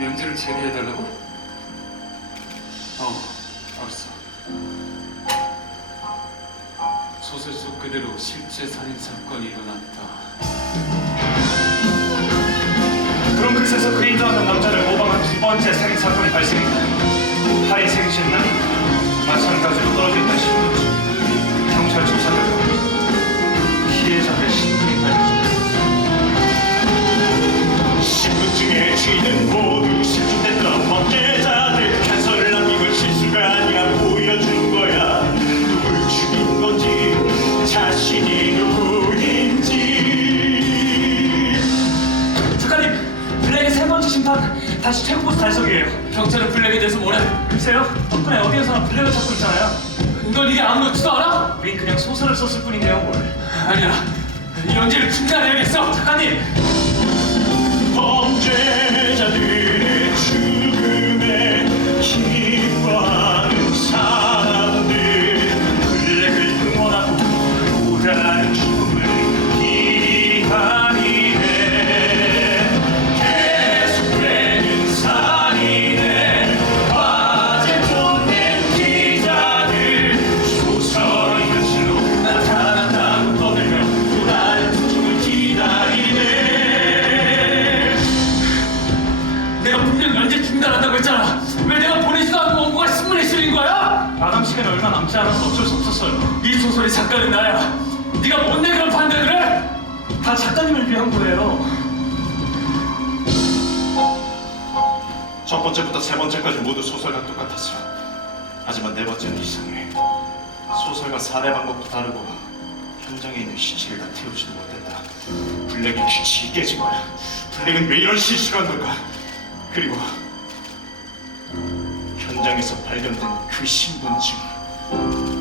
연지를 제거해달라고? 어, 알았어. 소설 속 그대로 실제 살인 사건이 일어났다. 곳에서 그린도하는 남자를 모방한 두 번째 살인 사건이 발생했다. 팔이 생긴 날 마찬가지로 떨어져 있던 신분증 경찰 조사 다시 최고 보스 달성이에요. 경찰은 블랙에 대해서 뭐래? 글쎄요, 덕분에 어디에서나 블랙을 찾고 있잖아요. 넌 이게 아무렇지도 않아? 우린 그냥 소설을 썼을 뿐인데요, 뭘. 아니야. 이 연지를 중단해야겠어. 작가님, 범죄자들 시간이 얼마 남지 않아서 어쩔 수 없었어요. 이 소설의 작가는 나야. 네가 뭔데 그런 판단을 해? 다 작가님을 위한 거예요. 첫 번째부터 세 번째까지 모두 소설과 똑같았어. 하지만 네 번째는 이상해. 소설과 살해 방법도 다르고 현장에 있는 시체를 다 태우지도 못했다. 블랙의 규칙이 깨진 거야. 블랙은 왜 이런 실수를 한 걸까? 그리고 현장에서 발견된 그 신분증.